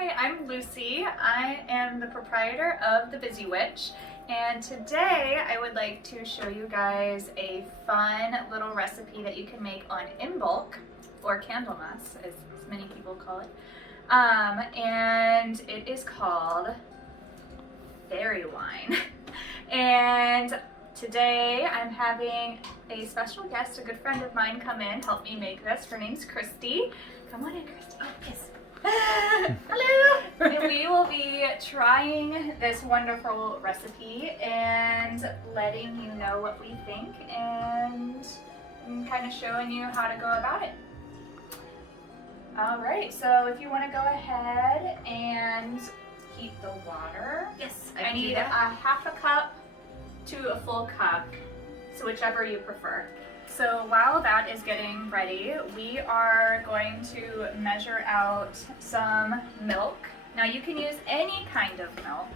Hi, I'm Lucy. I am the proprietor of the Busy Witch, and today I would like to show you guys a fun little recipe that you can make on Imbolc, or Candlemas, as many people call it. And it is called Faerie wine. And today I'm having a special guest, a good friend of mine, come in, help me make this. Her name's Christy. Come on in, Christy. Oh, kiss. Hello! And we will be trying this wonderful recipe and letting you know what we think and kind of showing you how to go about it. Alright, so if you want to go ahead and heat the water. Yes, I need a half a cup to a full cup, so whichever you prefer. So while that is getting ready, we are going to measure out some milk. Now you can use any kind of milk.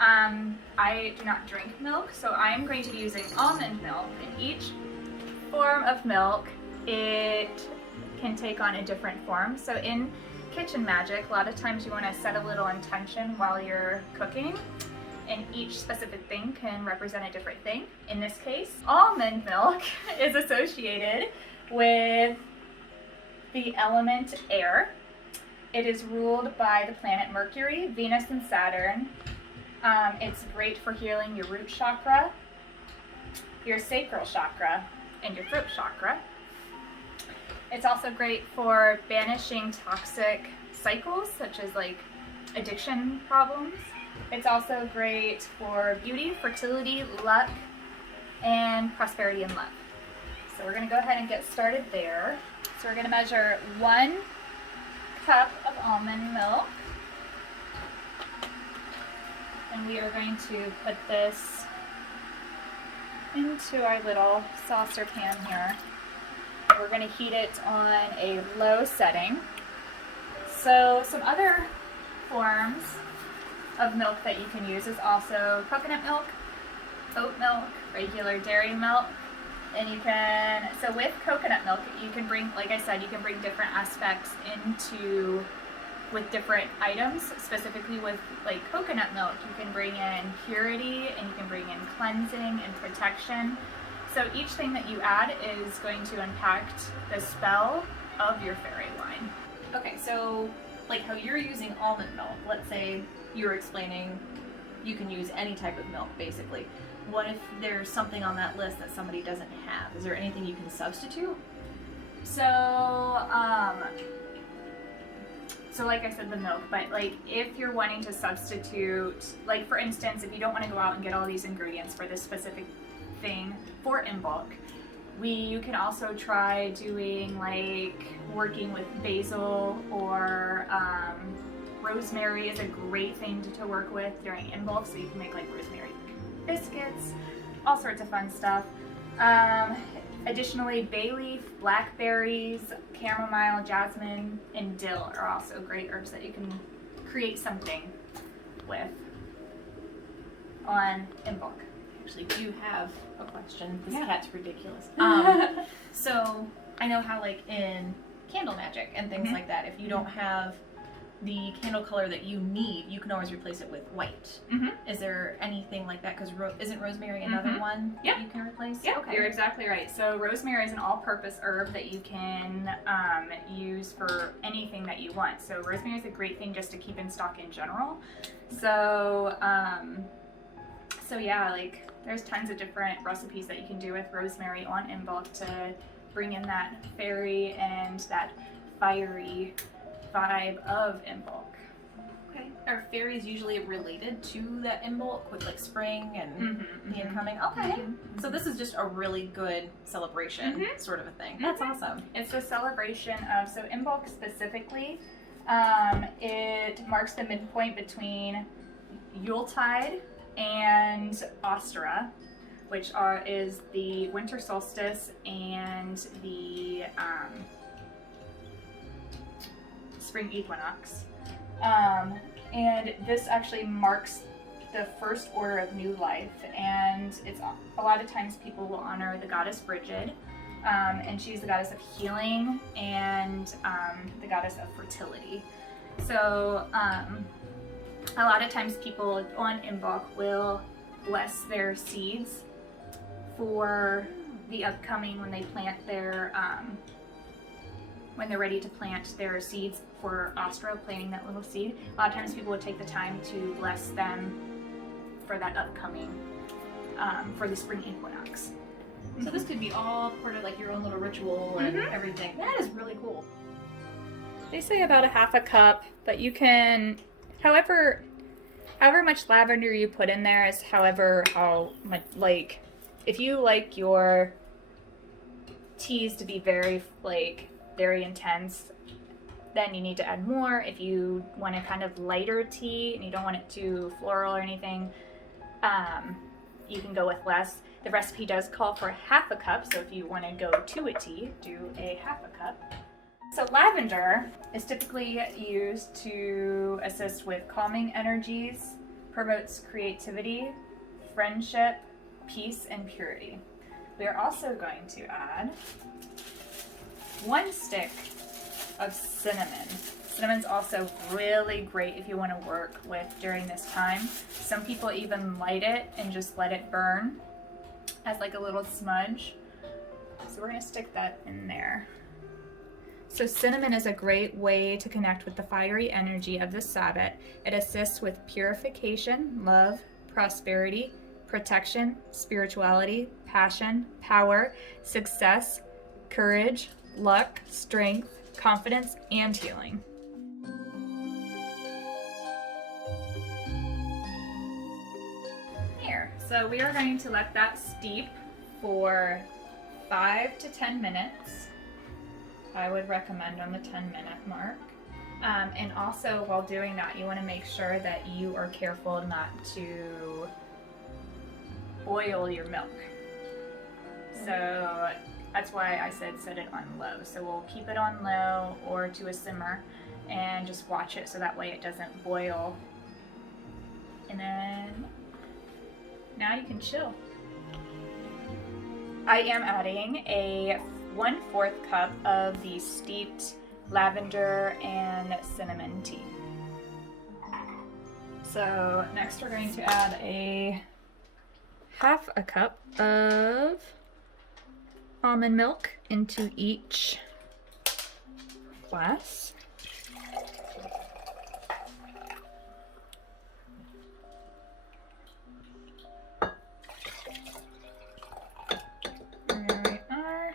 I do not drink milk, so I am going to be using almond milk. In each form of milk, it can take on a different form. So in kitchen magic, a lot of times you want to set a little intention while you're cooking, and each specific thing can represent a different thing. In this case, almond milk is associated with the element air. It is ruled by the planet Mercury, Venus, and Saturn. It's great for healing your root chakra, your sacral chakra, and your throat chakra. It's also great for banishing toxic cycles, such as like addiction problems. It's also great for beauty, fertility, luck, and prosperity and love. So we're going to go ahead and get started there. So we're going to measure 1 cup of almond milk. And we are going to put this into our little saucer pan here. We're going to heat it on a low setting. So some other forms of milk that you can use is also coconut milk, oat milk, regular dairy milk, and you can, so with coconut milk, you can bring, like I said, you can bring different aspects into, with different items. Specifically with like coconut milk, you can bring in purity and you can bring in cleansing and protection. So each thing that you add is going to impact the spell of your fairy wine. Okay, so like how you're using almond milk, let's say you're explaining you can use any type of milk basically. What if there's something on that list that somebody doesn't have? Is there anything you can substitute? So like I said, the milk, but like if you're wanting to substitute, like for instance, if you don't want to go out and get all these ingredients for this specific thing for Imbolc, you can also try doing like working with basil or rosemary is a great thing to work with during Imbolc, so you can make like rosemary biscuits, all sorts of fun stuff. Additionally, bay leaf, blackberries, chamomile, jasmine, and dill are also great herbs that you can create something with on Imbolc. Actually, do you have a question? This Yeah. cat's ridiculous. So I know how like in candle magic and things like that, if you don't have the candle color that you need, you can always replace it with white. Is there anything like that? Because isn't rosemary another one that you can replace? Yeah, okay. You're exactly right. So rosemary is an all-purpose herb that you can use for anything that you want. So rosemary is a great thing just to keep in stock in general. So so yeah, like there's tons of different recipes that you can do with rosemary on Imbolc to bring in that fairy and that fiery vibe of Imbolc. Okay. Are fairies usually related to that Imbolc with like spring and the incoming? Okay. So this is just a really good celebration sort of a thing. That's awesome. It's a celebration of, so Imbolc specifically, it marks the midpoint between Yuletide and Ostara, which is the winter solstice and the spring equinox. And this actually marks the first order of new life, and it's a lot of times people will honor the goddess Brigid, and she's the goddess of healing and the goddess of fertility. So a lot of times people on Imbolc will bless their seeds for the upcoming when they plant their when they're ready to plant their seeds for Ostro, planting that little seed. A lot of times people would take the time to bless them for that upcoming for the spring equinox. So this could be all part of like your own little ritual and everything. That is really cool. They say about a half a cup, but you can, however much lavender you put in there is how much, like, if you like your teas to be very intense, then you need to add more. If you want a kind of lighter tea and you don't want it too floral or anything, you can go with less. The recipe does call for half a cup, so if you want to go to a tea, do a half a cup. So lavender is typically used to assist with calming energies, promotes creativity, friendship, peace, and purity. We are also going to add 1 stick of cinnamon. Cinnamon's also really great if you want to work with during this time. Some people even light it and just let it burn as like a little smudge. So we're going to stick that in there. So cinnamon is a great way to connect with the fiery energy of the Sabbath. It assists with purification, love, prosperity, protection, spirituality, passion, power, success, courage, luck, strength, confidence, and healing. Here, so we are going to let that steep for 5 to 10 minutes. I would recommend on the 10-minute mark. And also while doing that, you want to make sure that you are careful not to boil your milk. So that's why I said set it on low. So we'll keep it on low or to a simmer and just watch it so that way it doesn't boil. And then now you can chill. I am adding a 1/4 cup of the steeped lavender and cinnamon tea. So next we're going to add a half a cup of almond milk into each glass. There we are.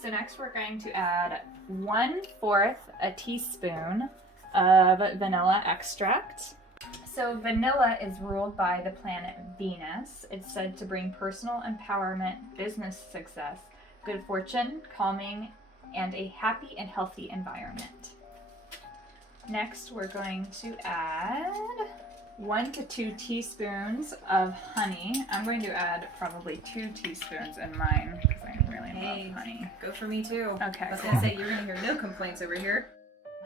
So next we're going to add 1/4 a teaspoon of vanilla extract. So vanilla is ruled by the planet Venus. It's said to bring personal empowerment, business success, good fortune, calming, and a happy and healthy environment. Next, we're going to add 1 to 2 teaspoons of honey. I'm going to add probably 2 teaspoons in mine because I really love honey. Go for me too. Okay. I was gonna say you're gonna hear no complaints over here.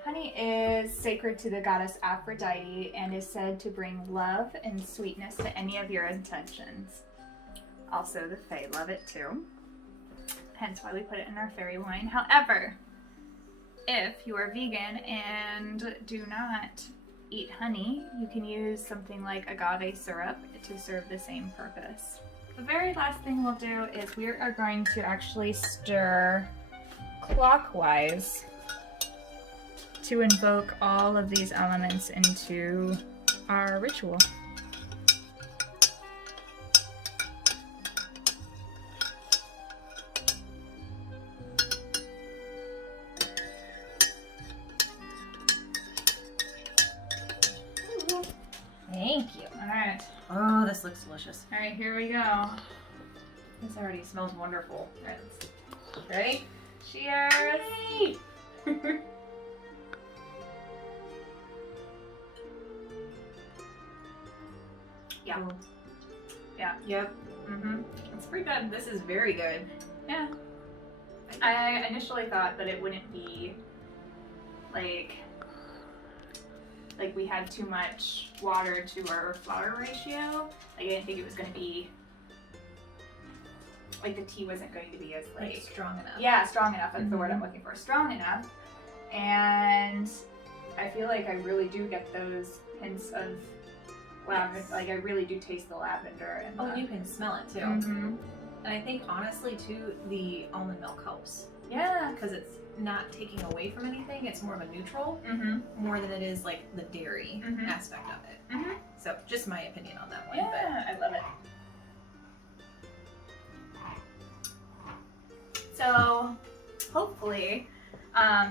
Honey is sacred to the goddess Aphrodite and is said to bring love and sweetness to any of your intentions. Also, the Fae love it too. Hence why we put it in our fairy wine. However, if you are vegan and do not eat honey, you can use something like agave syrup to serve the same purpose. The very last thing we'll do is we are going to actually stir clockwise to invoke all of these elements into our ritual. Thank you. All right. Oh, this looks delicious. All right, here we go. This already smells wonderful. Right. Ready? Cheers! Yay! Yeah. Cool. Yeah. Yep. Mm-hmm. It's pretty good. This is very good. Yeah. I initially thought that it wouldn't be like we had too much water to our flour ratio. Like I didn't think it was going to be like the tea wasn't going to be as Like strong enough. yeah, strong enough. That's the word I'm looking for. Strong enough. And I feel like I really do get those hints of lavender. Yes. Like I really do taste the lavender. And Oh, you can smell it too. Mm-hmm. And I think honestly too, the almond milk helps Yeah. because it's not taking away from anything. It's more of a neutral, Mm-hmm. more than it is like the dairy Mhm. aspect of it. Mm-hmm. So just my opinion on that one. Yeah, I love it. So, hopefully,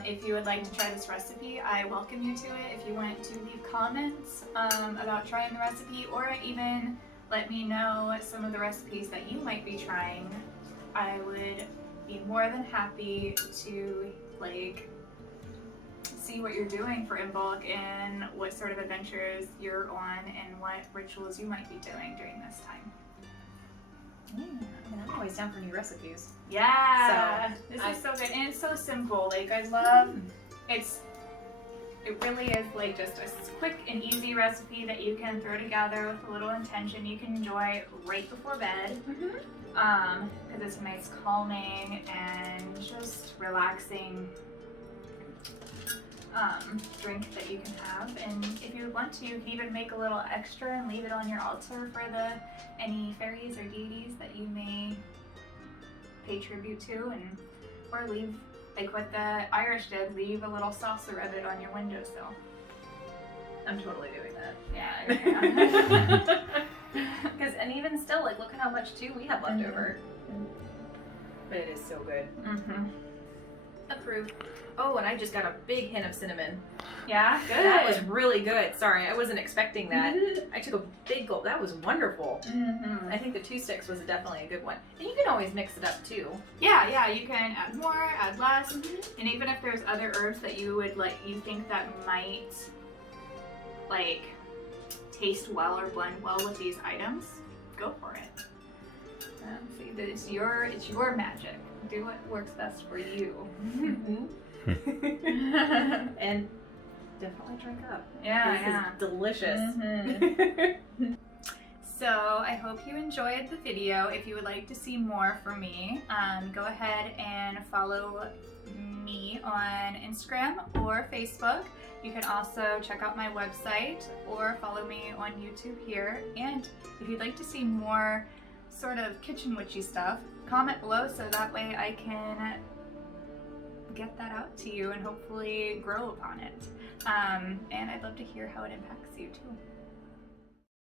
if you would like to try this recipe, I welcome you to it. If you want to leave comments about trying the recipe, or even let me know some of the recipes that you might be trying, I would be more than happy to see what you're doing for Imbolc and what sort of adventures you're on and what rituals you might be doing during this time. Yeah, I mean, I'm always down for new recipes. Yeah, So, this is so good, and it's so simple. Like I love, it really is like just a quick and easy recipe that you can throw together with a little intention. You can enjoy right before bed, because it's a nice calming and just relaxing drink that you can have. And if you want to, you can even make a little extra and leave it on your altar for any fairies or deities that you may pay tribute to, and or leave, like what the Irish did, leave a little saucer of it on your windowsill. I'm totally doing that. Yeah. Because and even still, like look at how much too we have left over. But it is so good. Mm-hmm. Approved. Oh, and I just got a big hint of cinnamon. Yeah, good. That was really good. Sorry, I wasn't expecting that. I took a big gulp. That was wonderful. Mm-hmm. I think the 2 sticks was definitely a good one. And you can always mix it up too. Yeah, you can add more, add less, and even if there's other herbs that you would you think that might taste well or blend well with these items, go for it. See, that it's your magic. Do what works best for you. And definitely drink up. Yeah, This yeah. is delicious. Mhm. So I hope you enjoyed the video. If you would like to see more from me, go ahead and follow me on Instagram or Facebook. You can also check out my website or follow me on YouTube here. And if you'd like to see more sort of kitchen witchy stuff, comment below so that way I can get that out to you and hopefully grow upon it. And I'd love to hear how it impacts you too.